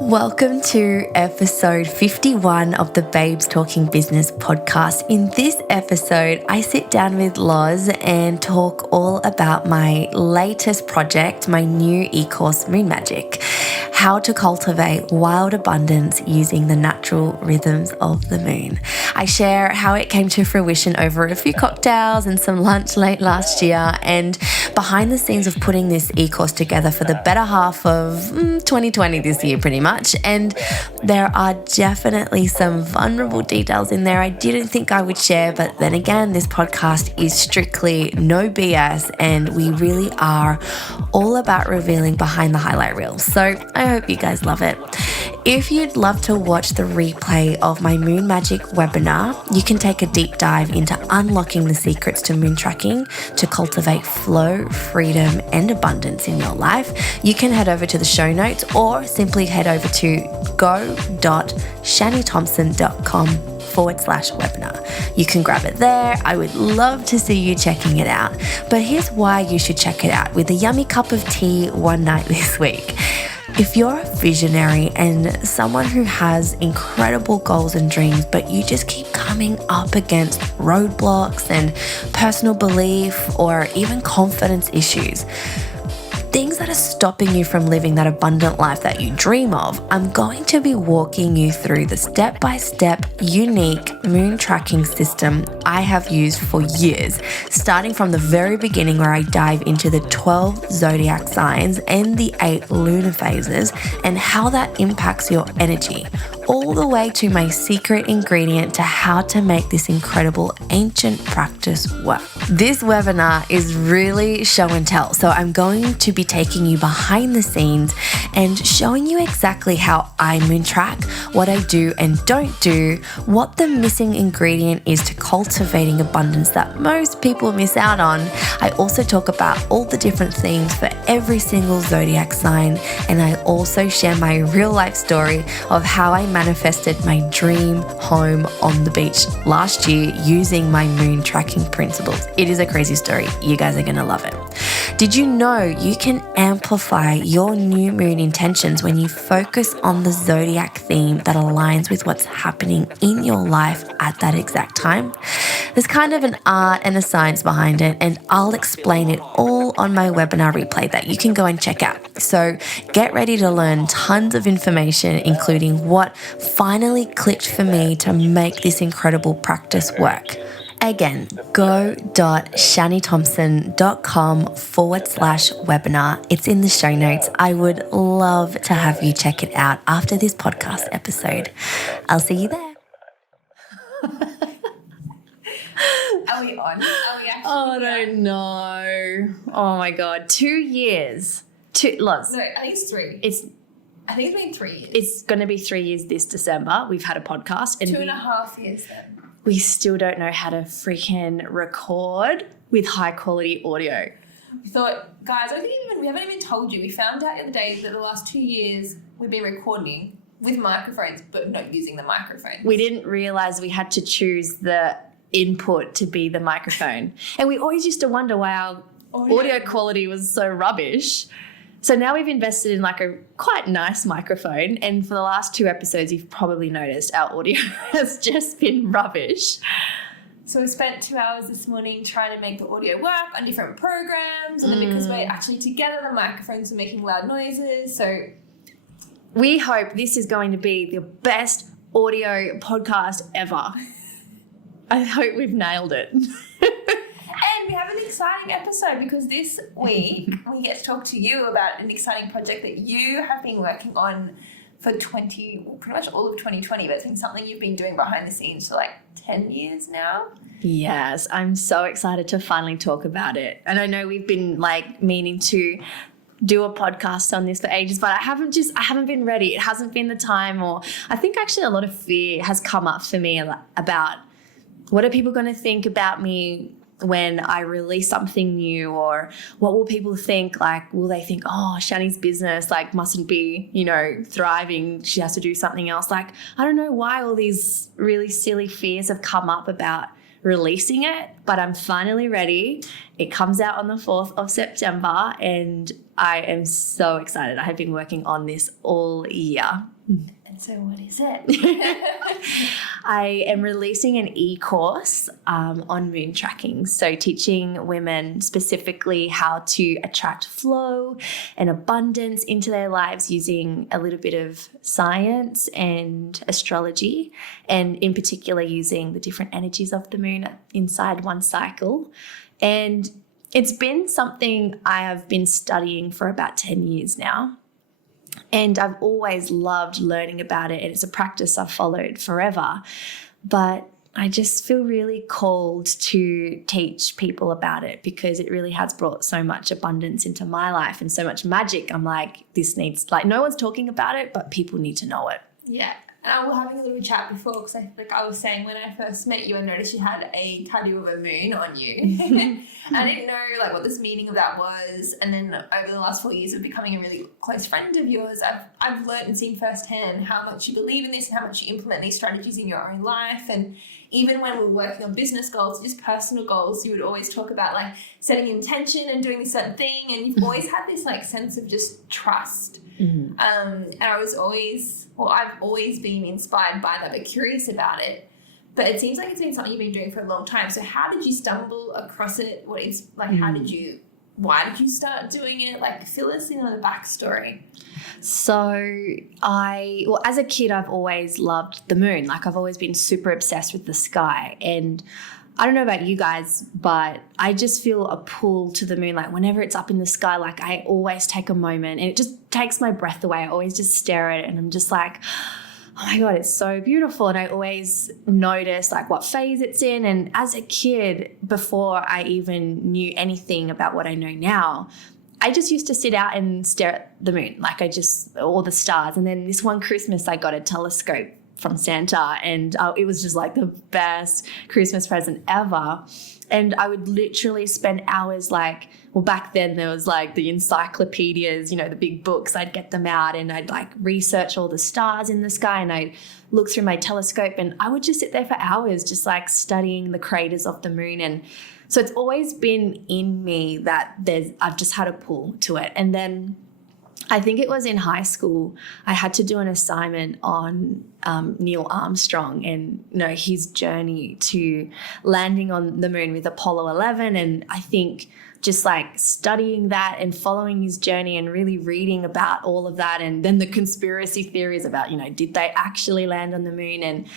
Welcome to episode 51 of the Babes Talking Business podcast. In this episode, I sit down with Loz and talk all about my latest project, my new e-course, Moon Magic, how to cultivate wild abundance using the natural rhythms of the moon. I share how it came to fruition over a few cocktails and some lunch late last year, and behind the scenes of putting this e-course together for the better half of 2020 this year, pretty much. And there are definitely some vulnerable details in there I didn't think I would share, but then again, this podcast is strictly no BS, and we really are all about revealing behind the highlight reel. So I hope you guys love it. If you'd love to watch the replay of my Moon Magic webinar, you can take a deep dive into unlocking the secrets to moon tracking to cultivate flow, freedom, and abundance in your life. You can head over to the show notes or simply head over to go.shanithompson.com/webinar. You can grab it there. I would love to see you checking it out. But here's why you should check it out with a yummy cup of tea one night this week. If you're a visionary and someone who has incredible goals and dreams, but you just keep coming up against roadblocks and personal belief or even confidence issues, things that are stopping you from living that abundant life that you dream of, I'm going to be walking you through the step-by-step unique moon tracking system I have used for years, starting from the very beginning where I dive into the 12 zodiac signs and the 8 lunar phases and how that impacts your energy, all the way to my secret ingredient to how to make this incredible ancient practice work. This webinar is really show and tell, so I'm going to be taking you behind the scenes and showing you exactly how I moon track, what I do and don't do, what the missing ingredient is to cultivating abundance that most people miss out on. I also talk about all the different themes for every single zodiac sign, and I also share my real life story of how I manifested my dream home on the beach last year using my moon tracking principles. It is a crazy story. You guys are going to love it. Did you know you can amplify your new moon intentions when you focus on the zodiac theme that aligns with what's happening in your life at that exact time? There's kind of an art and a science behind it, and I'll explain it all on my webinar replay that you can go and check out. So get ready to learn tons of information, including what finally clicked for me to make this incredible practice work. Again, go.shanithompson.com/webinar. It's in the show notes. I would love to have you check it out after this podcast episode. I'll see you there. Are we on? Are we actually I don't know. Oh my God. 2 years. Loz. No, I think it's 3. I think it's been 3 years. It's going to be 3 years this December. We've had a podcast. And 2.5 years then. We still don't know how to freaking record with high quality audio. We thought, guys, we haven't even told you. We found out the other day that the last 2 years we've been recording with microphones, but not using the microphones. We didn't realize we had to choose the input to be the microphone. And we always used to wonder why our audio quality was so rubbish. So now we've invested in like a quite nice microphone, and for the last 2 episodes you've probably noticed our audio has just been rubbish. So we spent 2 hours this morning trying to make the audio work on different programs, and then because we're actually together, the microphones are making loud noises. So we hope this is going to be the best audio podcast ever. I hope we've nailed it. And we have an exciting episode because this week we get to talk to you about an exciting project that you have been working on for pretty much all of 2020, but it's been something you've been doing behind the scenes for like 10 years now. Yes, I'm so excited to finally talk about it. And I know we've been like meaning to do a podcast on this for ages, but I haven't been ready. It hasn't been the time, or I think actually a lot of fear has come up for me about what are people going to think about me when I release something new, or what will people think? Like, will they think, oh, Chani's business like mustn't be, thriving. She has to do something else. Like, I don't know why all these really silly fears have come up about releasing it, but I'm finally ready. It comes out on the 4th of September and I am so excited. I have been working on this all year. And so what is it? I am releasing an e-course on moon tracking. So teaching women specifically how to attract flow and abundance into their lives using a little bit of science and astrology, and in particular using the different energies of the moon inside one cycle. And it's been something I have been studying for about 10 years now. And I've always loved learning about it, and it's a practice I've followed forever. But I just feel really called to teach people about it because it really has brought so much abundance into my life and so much magic. I'm like, this needs, like, no one's talking about it, but people need to know it. Yeah. And I was having a little chat before because I was saying when I first met you, I noticed you had a tattoo of a moon on you. I didn't know like what this meaning of that was. And then over the last 4 years of becoming a really close friend of yours, I've learned and seen firsthand how much you believe in this and how much you implement these strategies in your own life. And even when we were working on business goals, just personal goals, you would always talk about like setting intention and doing a certain thing. And you've always had this like sense of just trust. Mm-hmm. And I've always been inspired by that, but curious about it. But it seems like it's been something you've been doing for a long time. So how did you stumble across it? Why did you start doing it? Like, fill us in on the backstory. So as a kid, I've always loved the moon. Like, I've always been super obsessed with the sky. And I don't know about you guys, but I just feel a pull to the moon. Like, whenever it's up in the sky, like, I always take a moment and it just takes my breath away. I always just stare at it and I'm just like, oh my God, it's so beautiful. And I always notice like what phase it's in. And as a kid, before I even knew anything about what I know now, I just used to sit out and stare at the moon, like all the stars. And then this one Christmas, I got a telescope from Santa, and it was just like the best Christmas present ever. And I would literally spend hours back then there was like the encyclopedias, the big books. I'd get them out and I'd like research all the stars in the sky, and I'd look through my telescope and I would just sit there for hours just like studying the craters of the moon. And so it's always been in me that I've just had a pull to it. And then I think it was in high school, I had to do an assignment on Neil Armstrong and his journey to landing on the moon with Apollo 11. And I think just like studying that and following his journey and really reading about all of that, and then the conspiracy theories about, did they actually land on the moon? And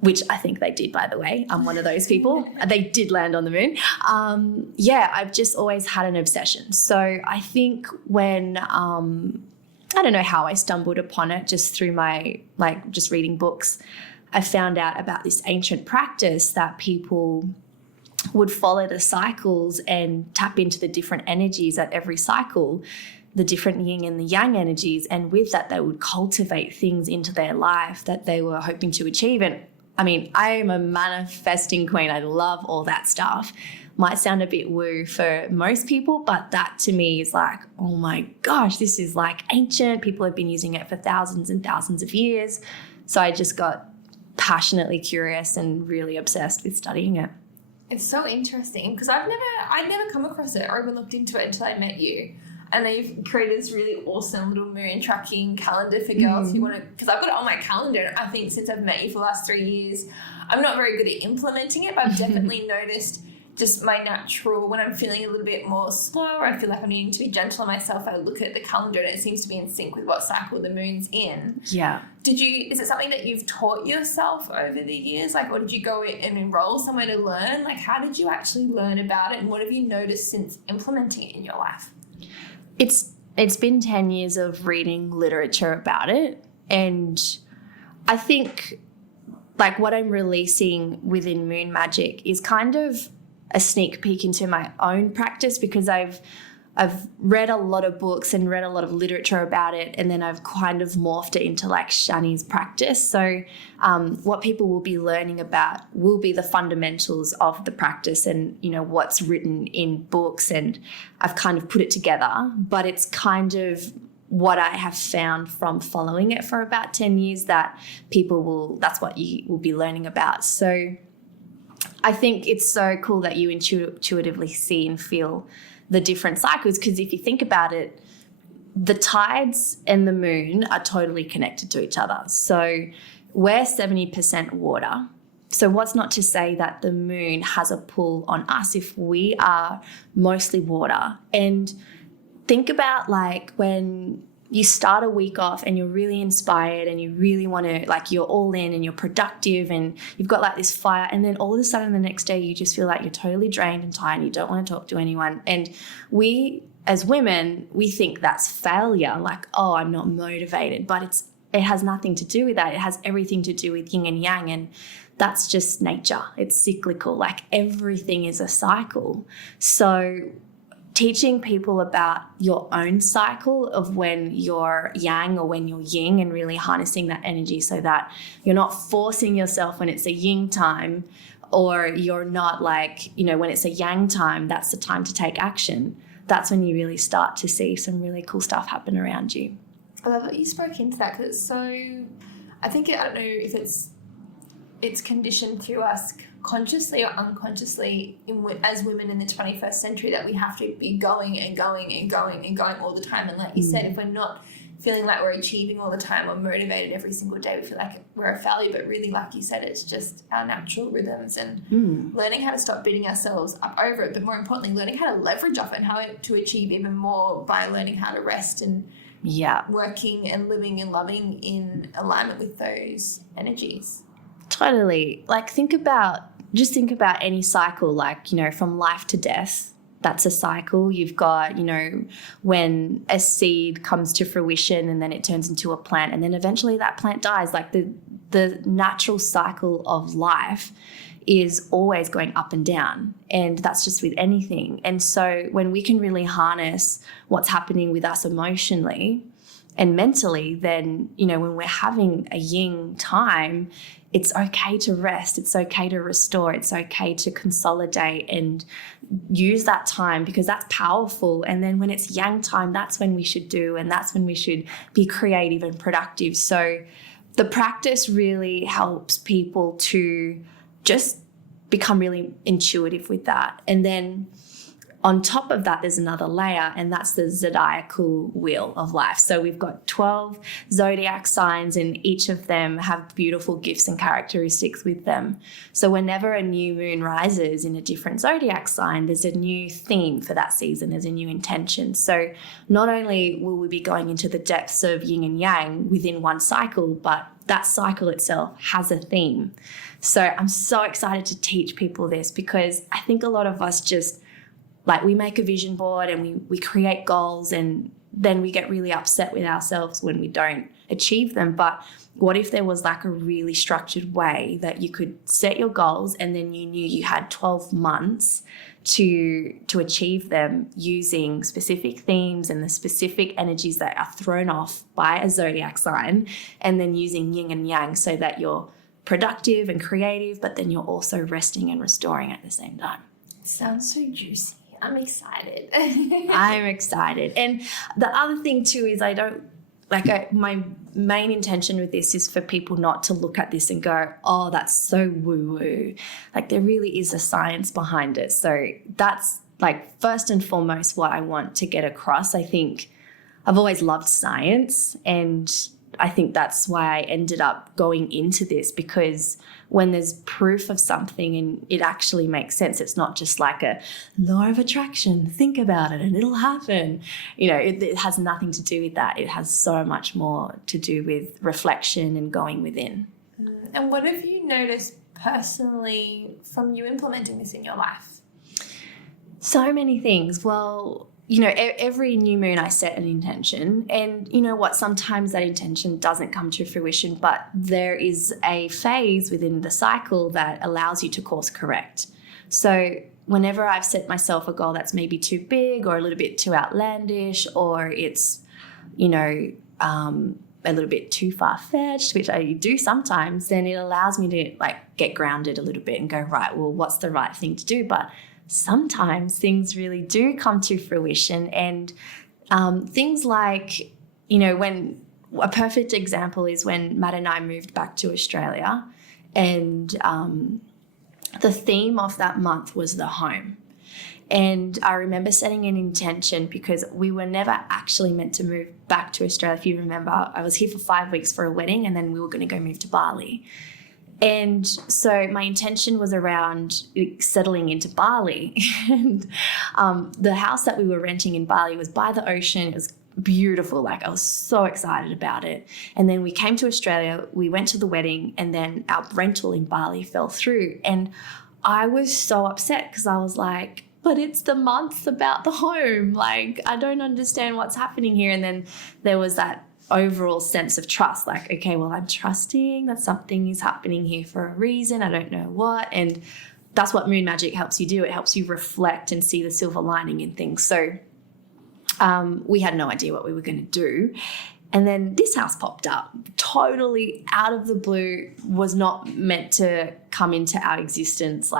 which I think they did, by the way. I'm one of those people. They did land on the moon. I've just always had an obsession. So I think when, I don't know how I stumbled upon it, just through my, just reading books, I found out about this ancient practice that people would follow the cycles and tap into the different energies at every cycle, the different yin and the yang energies. And with that, they would cultivate things into their life that they were hoping to achieve. And I mean, I am a manifesting queen. I love all that stuff. Might sound a bit woo for most people, but that to me is like, oh my gosh, this is like ancient. People have been using it for thousands and thousands of years. So I just got passionately curious and really obsessed with studying it. It's so interesting because I'd never come across it or even looked into it until I met you. And then you've created this really awesome little moon tracking calendar for girls who want to, because I've got it on my calendar, I think, since I've met you for the last 3 years. I'm not very good at implementing it, but I've definitely noticed just my natural, when I'm feeling a little bit more slow or I feel like I'm needing to be gentle on myself, I look at the calendar and it seems to be in sync with what cycle the moon's in. Yeah. Is it something that you've taught yourself over the years? Like, or did you go and enroll somewhere to learn? Like, how did you actually learn about it and what have you noticed since implementing it in your life? It's been 10 years of reading literature about it, and I think like what I'm releasing within Moon Magic is kind of a sneak peek into my own practice, because I've read a lot of books and read a lot of literature about it, and then I've kind of morphed it into like Chani's practice. So what people will be learning about will be the fundamentals of the practice and, what's written in books, and I've kind of put it together, but it's kind of what I have found from following it for about 10 years that's what you will be learning about. So I think it's so cool that you intuitively see and feel the different cycles, because if you think about it, the tides and the moon are totally connected to each other. So we're 70% water. So what's not to say that the moon has a pull on us if we are mostly water? And think about like when you start a week off and you're really inspired and you really want to, like, you're all in and you're productive and you've got like this fire, and then all of a sudden the next day you just feel like you're totally drained and tired and you don't want to talk to anyone. And we as women, we think that's failure, like, oh, I'm not motivated, but it has nothing to do with that. It has everything to do with yin and yang, and that's just nature. It's cyclical. Like everything is a cycle. So teaching people about your own cycle of when you're yang or when you're yin, and really harnessing that energy so that you're not forcing yourself when it's a yin time, or you're not like, when it's a yang time, that's the time to take action. That's when you really start to see some really cool stuff happen around you. I love that you spoke into that, because it's so, I don't know if it's conditioned to us consciously or unconsciously as women in the 21st century that we have to be going and going and going and going all the time. And like you said, if we're not feeling like we're achieving all the time or motivated every single day, we feel like we're a failure. But really, like you said, it's just our natural rhythms, and learning how to stop beating ourselves up over it, but more importantly, learning how to leverage off it and how to achieve even more by learning how to rest and working and living and loving in alignment with those energies. Totally. Like think about any cycle, like, from life to death. That's a cycle. You've got, when a seed comes to fruition and then it turns into a plant, and then eventually that plant dies. Like the natural cycle of life is always going up and down, and that's just with anything. And so when we can really harness what's happening with us emotionally and mentally, then, when we're having a yin time, it's okay to rest. It's okay to restore. It's okay to consolidate and use that time, because that's powerful. And then when it's yang time, that's when we should do, and that's when we should be creative and productive. So the practice really helps people to just become really intuitive with that. And then on top of that, there's another layer, and that's the zodiacal wheel of life. So we've got 12 zodiac signs, and each of them have beautiful gifts and characteristics with them. So whenever a new moon rises in a different zodiac sign, there's a new theme for that season. There's a new intention. So not only will we be going into the depths of yin and yang within one cycle, but that cycle itself has a theme. So I'm so excited to teach people this, because I think a lot of us just, like, we make a vision board and we create goals, and then we get really upset with ourselves when we don't achieve them. But what if there was like a really structured way that you could set your goals, and then you knew you had 12 months to achieve them using specific themes and the specific energies that are thrown off by a zodiac sign, and then using yin and yang so that you're productive and creative, but then you're also resting and restoring at the same time. Sounds so juicy. I'm excited. I'm excited. And the other thing too is my main intention with this is for people not to look at this and go, oh, that's so woo-woo. Like there really is a science behind it. So that's like first and foremost what I want to get across. I think I've always loved science, and I think that's why I ended up going into this, because when there's proof of something and it actually makes sense, it's not just like a law of attraction, think about it and it'll happen. It has nothing to do with that. It has so much more to do with reflection and going within. And what have you noticed personally from you implementing this in your life? So many things. Well, every new moon I set an intention, and you know what, sometimes that intention doesn't come to fruition, but there is a phase within the cycle that allows you to course correct. So whenever I've set myself a goal that's maybe too big or a little bit too outlandish, or it's, a little bit too far-fetched, which I do sometimes, then it allows me to like get grounded a little bit and go, right, well, what's the right thing to do? But sometimes things really do come to fruition, and things like, when a perfect example is when Matt and I moved back to Australia, and the theme of that month was the home. And I remember setting an intention because we were never actually meant to move back to Australia. If you remember, I was here for 5 weeks for a wedding, and then we were going to go move to Bali. And so my intention was around settling into Bali. And the house that we were renting in Bali was by the ocean. It was beautiful. Like, I was so excited about it. And then we came to Australia, we went to the wedding, and then our rental in Bali fell through. And I was so upset because I was like, but it's the month about the home. Like, I don't understand what's happening here. And then there was that overall sense of trust. Like, okay, well, I'm trusting that something is happening here for a reason. I don't know what. And that's what Moon Magic helps you do. It helps you reflect and see the silver lining in things. So we had no idea what we were going to do. And then this house popped up totally out of the blue, was not meant to come into our existence.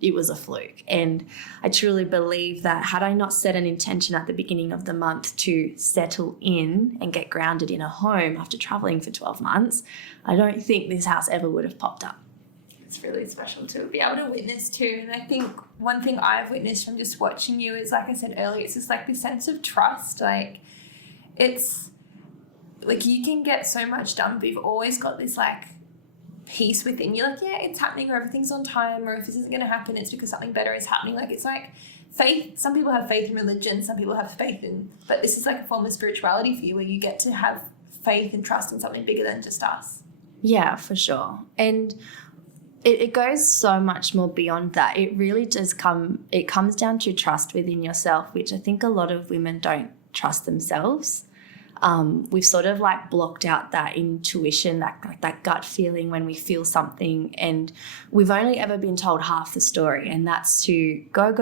It was a fluke. And I truly believe that had I not set an intention at the beginning of the month to settle in and get grounded in a home after traveling for 12 months, I don't think this house ever would have popped up. It's really special to be able to witness too. And I think one thing I've witnessed from just watching you is, like I said earlier, it's just like this sense of trust. Like, it's like you can get so much done, but you've always got this like peace within you. Like, yeah, it's happening, or everything's on time, or if this isn't going to happen, it's because something better is happening. Like, it's like faith. Some people have faith in religion, some people have faith in, but this is like a form of spirituality for you where you get to have faith and trust in something bigger than just us. Yeah, for sure. And it goes so much more beyond that. It really does it comes down to trust within yourself, which I think a lot of women don't trust themselves. We've sort of like blocked out that intuition, that gut feeling when we feel something, and we've only ever been told half the story, and that's to go,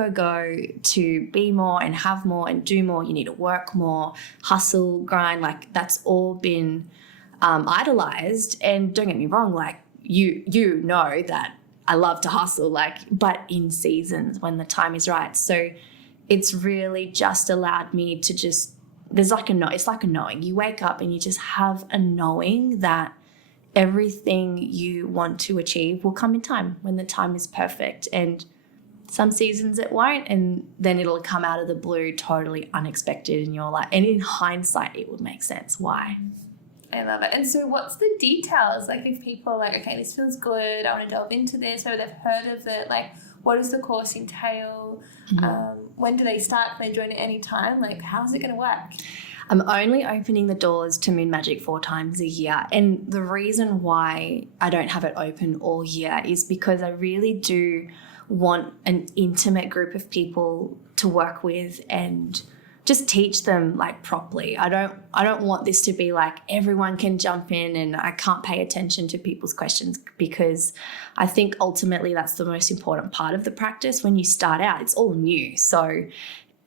to be more and have more and do more. You need to work more, hustle, grind. Like, that's all been idolized. And don't get me wrong, like you know that I love to hustle, like, but in seasons when the time is right. So it's really just allowed me to just, it's like a knowing. You wake up and you just have a knowing that everything you want to achieve will come in time when the time is perfect. And some seasons it won't, and then it'll come out of the blue totally unexpected, and you're like, and in hindsight it would make sense why. I love it. And so what's the details? Like, if people are like, okay, this feels good, I want to delve into this, or they've heard of it, like, what does the course entail? Mm-hmm. When do they start? Can they join at any time? Like, how's it going to work? I'm only opening the doors to Moon Magic 4 times a year. And the reason why I don't have it open all year is because I really do want an intimate group of people to work with and just teach them like properly. I don't want this to be like everyone can jump in and I can't pay attention to people's questions, because I think ultimately that's the most important part of the practice. When you start out, it's all new. So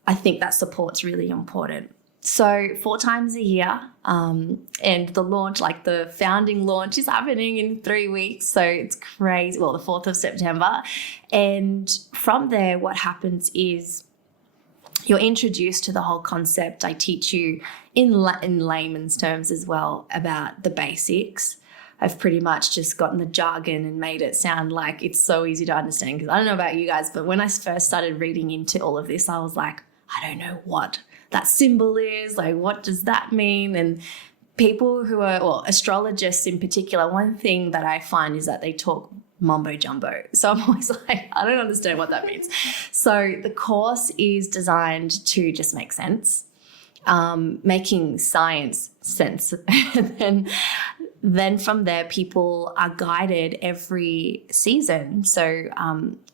I think that support's really important. So 4 times a year, and the launch, like the founding launch, is happening in 3 weeks. So it's crazy. Well, the 4th of September. And from there, what happens is you're introduced to the whole concept. I teach you in layman's terms as well about the basics. I've pretty much just gotten the jargon and made it sound like it's so easy to understand, because I don't know about you guys, but when I first started reading into all of this, I was like, I don't know what that symbol is. Like, what does that mean? And people who are, well, astrologists in particular, one thing that I find is that they talk mumbo jumbo. So I'm always like, I don't understand what that means. So the course is designed to just make sense, making science sense. And then from there, people are guided every season. So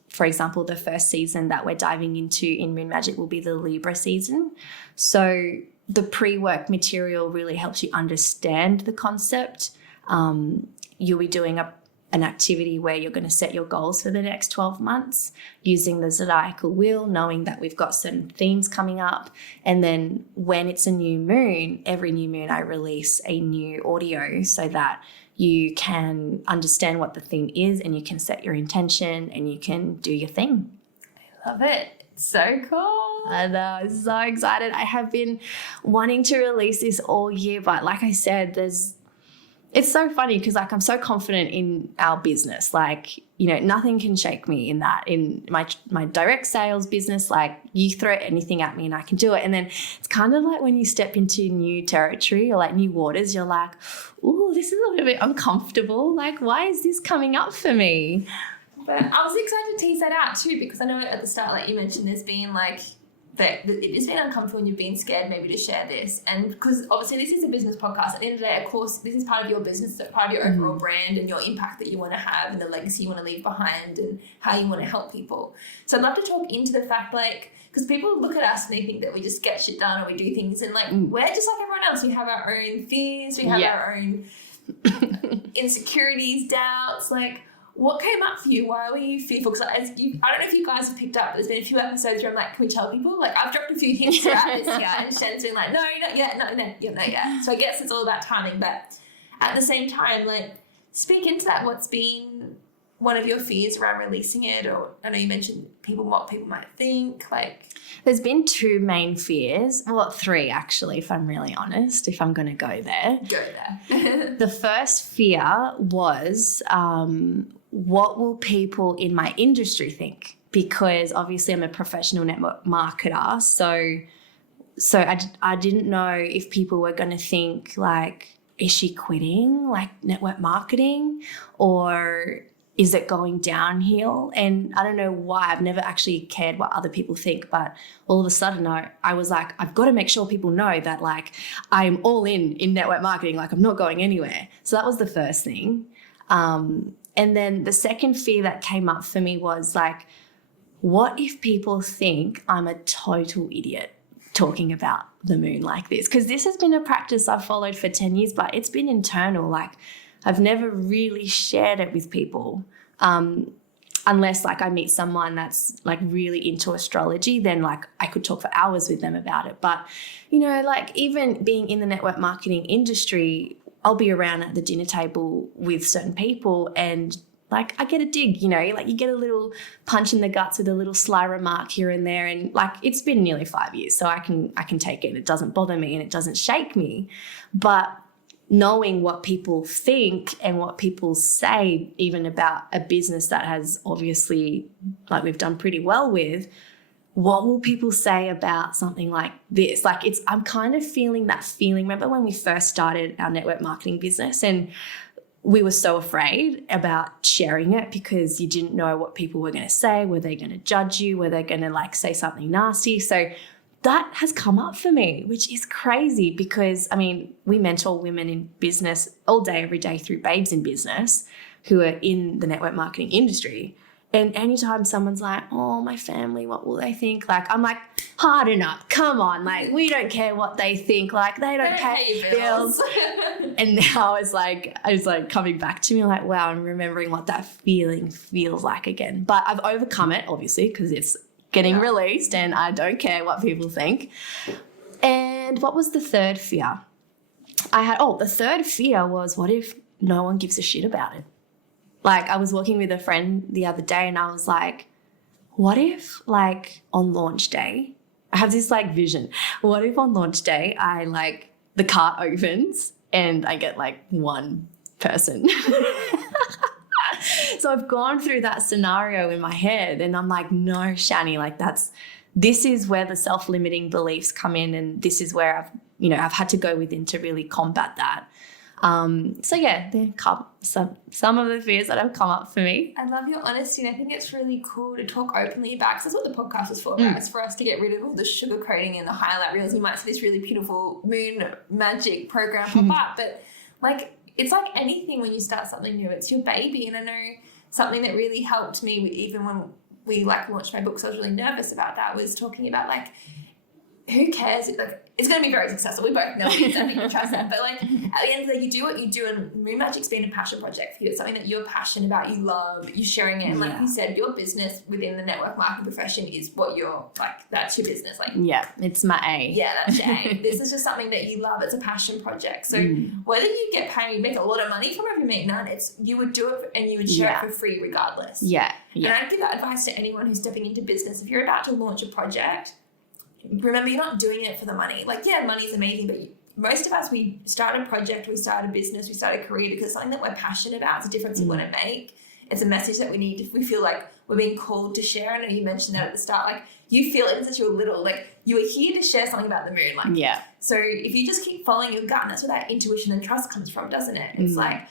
for example, the first season that we're diving into in Moon Magic will be the Libra season. So the pre-work material really helps you understand the concept. You'll be doing an activity where you're going to set your goals for the next 12 months using the Zodiacal wheel, knowing that we've got certain themes coming up. And then when it's a new moon, every new moon I release a new audio so that you can understand what the theme is and you can set your intention and you can do your thing. I love it. It's so cool. I know, I'm so excited. I have been wanting to release this all year, but like I said, It's so funny because like I'm so confident in our business. Like, you know, nothing can shake me in that. In my direct sales business, like you throw anything at me and I can do it. And then it's kind of like when you step into new territory or like new waters, you're like, ooh, this is a little bit uncomfortable. Like, why is this coming up for me? But I was excited to tease that out too, because I know at the start, like you mentioned, there's been like that it has been uncomfortable and you've been scared maybe to share this. And because obviously this is a business podcast. At the end of the day, of course, this is part of your business, it's part of your overall brand and your impact that you want to have and the legacy you want to leave behind and how you want to help people. So I'd love to talk into the fact, like, because people look at us and they think that we just get shit done or we do things, and like we're just like everyone else. We have our own fears, we have our own insecurities, doubts, like. What came up for you? Why were you fearful? Because I don't know if you guys have picked up, there's been a few episodes where I'm like, can we tell people? Like, I've dropped a few hints throughout this year, and Shen's been like, no, not yet, not yet. So I guess it's all about timing, but at the same time, like, speak into that. What's been one of your fears around releasing it? Or I know you mentioned what people might think, like. There's been two main fears. Well, three actually, if I'm really honest, if I'm going to go there. Go there. The first fear was, what will people in my industry think? Because obviously I'm a professional network marketer. So I didn't know if people were going to think like, is she quitting like network marketing, or is it going downhill? And I don't know why. I've never actually cared what other people think, but all of a sudden I was like, I've got to make sure people know that like I'm all in network marketing, like I'm not going anywhere. So that was the first thing. And then the second fear that came up for me was like, what if people think I'm a total idiot talking about the moon like this? Because this has been a practice I've followed for 10 years, but it's been internal. Like I've never really shared it with people. Unless like I meet someone that's like really into astrology, then like I could talk for hours with them about it. But, you know, like even being in the network marketing industry, I'll be around at the dinner table with certain people and like I get a dig, you know, like you get a little punch in the guts with a little sly remark here and there. And like it's been nearly 5 years, so I can take it. It doesn't bother me and it doesn't shake me. But knowing what people think and what people say, even about a business that has obviously, like we've done pretty well with, what will people say about something like this? Like I'm kind of feeling that feeling. Remember when we first started our network marketing business and we were so afraid about sharing it because you didn't know what people were going to say. Were they going to judge you? Were they going to like say something nasty? So that has come up for me, which is crazy because, I mean, we mentor women in business all day, every day through Babes in Business who are in the network marketing industry. And anytime someone's like, oh, my family, what will they think? Like, I'm like, harden up, come on. Like, we don't care what they think. Like, they don't pay your bills. And now it's like, coming back to me like, wow, I'm remembering what that feeling feels like again. But I've overcome it, obviously, because it's getting released and I don't care what people think. And what was the third fear? The third fear was, what if no one gives a shit about it? Like I was walking with a friend the other day and I was like, what if like on launch day, I have this like vision. What if on launch day I like the cart opens and I get like one person? So I've gone through that scenario in my head and I'm like, no, Chani, like this is where the self-limiting beliefs come in, and this is where I've had to go within to really combat that. So yeah, there are some of the fears that have come up for me. I love your honesty, and I think it's really cool to talk openly about, because that's what the podcast is for, right? It's for us to get rid of all the sugarcoating and the highlight reels. You might see this really beautiful moon magic program pop up, but like it's like anything when you start something new, it's your baby. And I know something that really helped me, even when we like launched my book, so I was really nervous about that, was talking about like, who cares? Like, it's going to be very successful. We both know it is. I think we trust that. But like at the end of the day, you do what you do, and Moon Magic's been a passion project for you. It's something that you're passionate about, you love, you're sharing it. And like you said, your business within the network marketing profession is what you're like, that's your business. Like, yeah, it's my A. Yeah, that's your A. This is just something that you love. It's a passion project. So whether you get paid, you make a lot of money from it, you make none, you would do it and you would share it for free regardless. Yeah. And I'd give that advice to anyone who's stepping into business. If you're about to launch a project, remember, you're not doing it for the money. Like, yeah, money's amazing, but most of us, we start a project, we start a business, we start a career because it's something that we're passionate about. It's a difference we want to make. It's a message that we feel like we're being called to share. I know you mentioned that at the start, like you feel it since you're little, like you are here to share something about the moon. Like, yeah. So if you just keep following your gut, and that's where that intuition and trust comes from, doesn't it? It's like,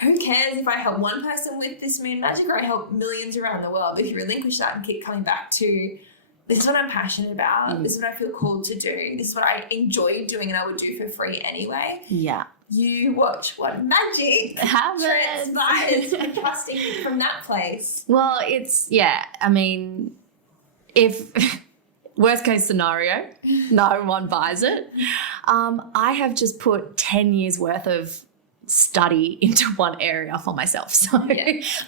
who cares if I help one person with this moon magic or I help millions around the world? But if you relinquish that and keep coming back to, this is what I'm passionate about. This is what I feel called to do. This is what I enjoy doing and I would do for free anyway. Yeah. You watch what magic transpires and trusting from that place. Well, I mean, if worst case scenario, no one buys it. I have just put 10 years worth of study into one area for myself. So,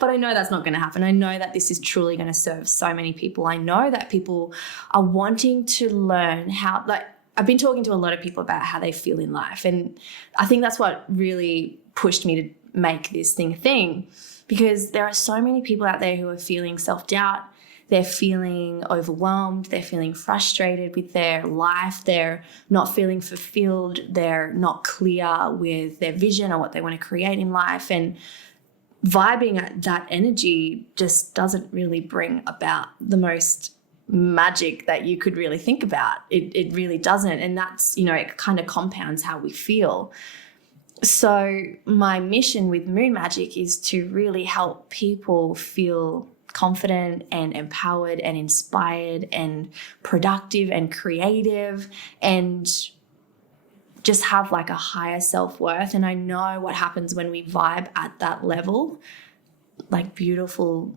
but I know that's not going to happen. I know that this is truly going to serve so many people. I know that people are wanting to learn how, like, I've been talking to a lot of people about how they feel in life. And I think that's what really pushed me to make this thing a thing, because there are so many people out there who are feeling self-doubt. They're feeling overwhelmed. They're feeling frustrated with their life. They're not feeling fulfilled. They're not clear with their vision or what they want to create in life. And vibing at that energy just doesn't really bring about the most magic that you could really think about. It really doesn't. And that's, it kind of compounds how we feel. So my mission with Moon Magic is to really help people feel confident and empowered and inspired and productive and creative and just have like a higher self-worth. And I know what happens when we vibe at that level, like beautiful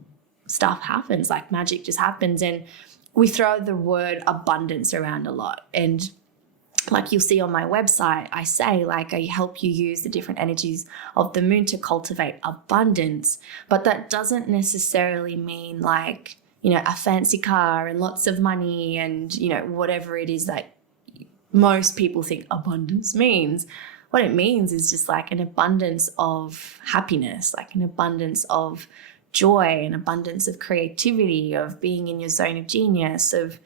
stuff happens, like magic just happens. And we throw the word abundance around a lot. And like you'll see on my website, I say, like, I help you use the different energies of the moon to cultivate abundance. But that doesn't necessarily mean like, a fancy car and lots of money and, whatever it is that most people think abundance means. What it means is just like an abundance of happiness, like an abundance of joy, an abundance of creativity, of being in your zone of genius, of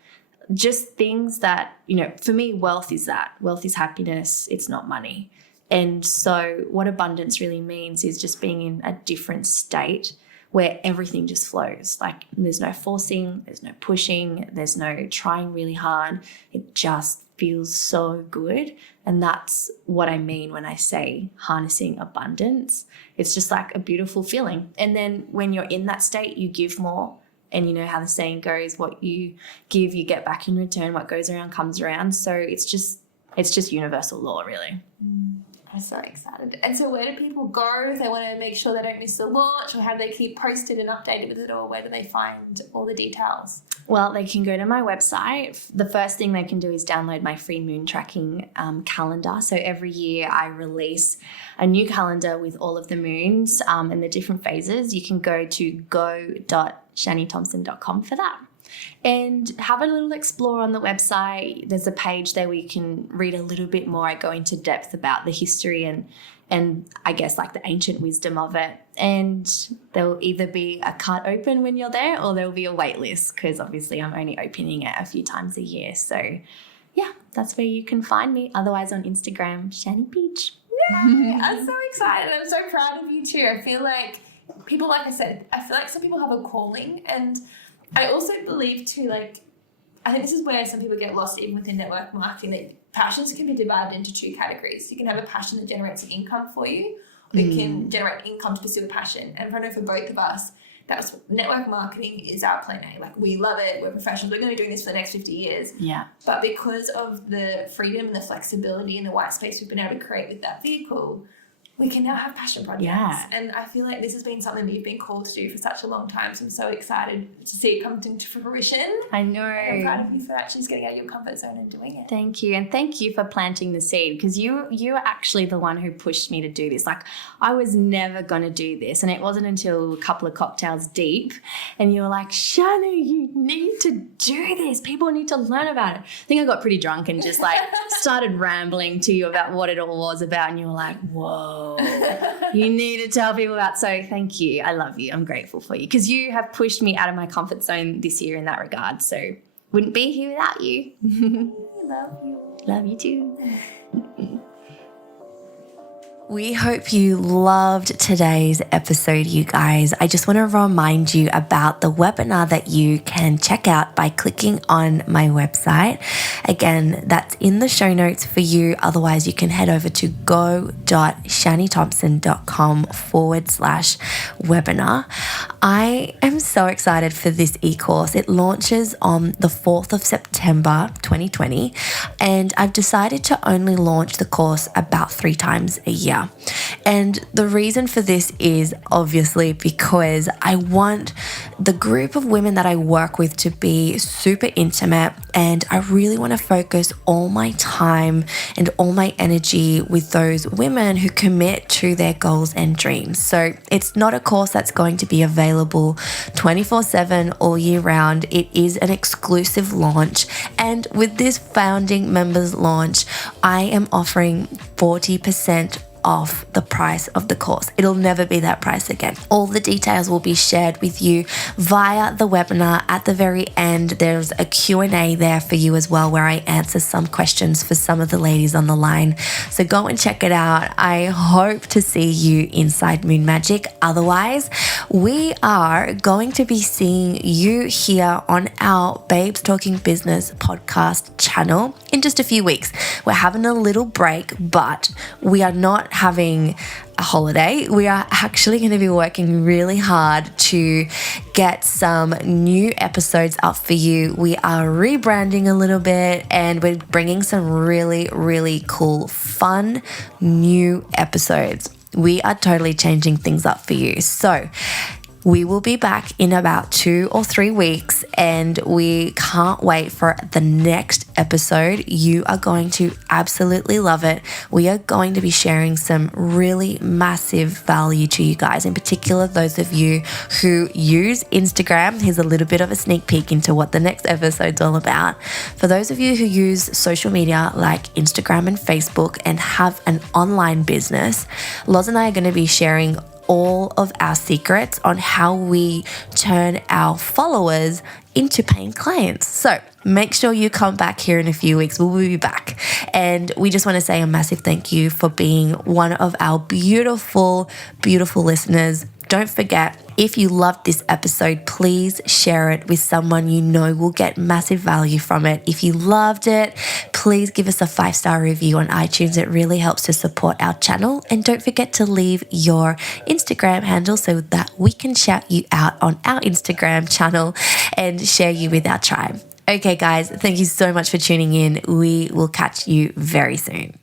just things that, for me, wealth is that. Wealth is happiness. It's not money. And so what abundance really means is just being in a different state where everything just flows. Like there's no forcing, there's no pushing, there's no trying really hard. It just feels so good. And that's what I mean when I say harnessing abundance. It's just like a beautiful feeling. And then when you're in that state, you give more. And you know how the saying goes, what you give, you get back in return. What goes around comes around. So it's just universal law, really. I'm so excited. And so where do people go if they want to make sure they don't miss the launch, or how do they keep posted and updated with it, or where do they find all the details? Well, they can go to my website. The first thing they can do is download my free moon tracking calendar. So every year I release a new calendar with all of the moons and the different phases. You can go to go.shanithompson.com for that. And have a little explore on the website. There's a page there where you can read a little bit more. I go into depth about the history and I guess like the ancient wisdom of it. And there will either be a cart open when you're there, or there will be a wait list, because obviously I'm only opening it a few times a year. So yeah, that's where you can find me. Otherwise on Instagram, Chani Peach. Yay! I'm so excited. I'm so proud of you too. I feel like people, like I said, I feel like some people have a calling, and I also believe too, like, I think this is where some people get lost even within network marketing, that passions can be divided into two categories. You can have a passion that generates income for you, or you can generate income to pursue a passion. And I know for both of us, that's network marketing is our plan A. Like, we love it. We're professionals. We're going to be doing this for the next 50 years. Yeah. But because of the freedom and the flexibility and the white space we've been able to create with that vehicle, we can now have passion projects. Yeah. And I feel like this has been something that you've been called to do for such a long time. So I'm so excited to see it come to fruition. I know. I'm proud of you for actually just getting out of your comfort zone and doing it. Thank you. And thank you for planting the seed, because you are actually the one who pushed me to do this. Like, I was never going to do this. And it wasn't until a couple of cocktails deep and you were like, Chani, you need to do this. People need to learn about it. I think I got pretty drunk and just like started rambling to you about what it all was about. And you were like, whoa. You need to tell people about. So thank you. I love you. I'm grateful for you, because you have pushed me out of my comfort zone this year in that regard. So wouldn't be here without you. Love you. Love you too. We hope you loved today's episode, you guys. I just want to remind you about the webinar that you can check out by clicking on my website. Again, that's in the show notes for you. Otherwise, you can head over to go.shanithompson.com/webinar. I am so excited for this e-course. It launches on the 4th of September 2020, and I've decided to only launch the course about 3 times a year. And the reason for this is obviously because I want the group of women that I work with to be super intimate, and I really want to focus all my time and all my energy with those women who commit to their goals and dreams. So it's not a course that's going to be available 24/7 all year round. It is an exclusive launch, and with this founding members launch, I am offering 40% off the price of the course. It'll never be that price again. All the details will be shared with you via the webinar. At the very end, there's a Q&A there for you as well, where I answer some questions for some of the ladies on the line. So go and check it out. I hope to see you inside Moon Magic. Otherwise, we are going to be seeing you here on our Babes Talking Business podcast channel in just a few weeks. We're having a little break, but we are not having a holiday. We are actually going to be working really hard to get some new episodes up for you. We are rebranding a little bit, and we're bringing some really, really cool, fun new episodes. We are totally changing things up for you. So we will be back in about 2 or 3 weeks, and we can't wait for the next episode. You are going to absolutely love it. We are going to be sharing some really massive value to you guys, in particular those of you who use Instagram. Here's a little bit of a sneak peek into what the next episode's all about. For those of you who use social media like Instagram and Facebook and have an online business, Loz and I are going to be sharing all of our secrets on how we turn our followers into paying clients. So make sure you come back here in a few weeks. We'll be back. And we just want to say a massive thank you for being one of our beautiful, beautiful listeners. Don't forget, if you loved this episode, please share it with someone you know will get massive value from it. If you loved it, please give us a 5-star review on iTunes. It really helps to support our channel. And don't forget to leave your Instagram handle so that we can shout you out on our Instagram channel and share you with our tribe. Okay, guys, thank you so much for tuning in. We will catch you very soon.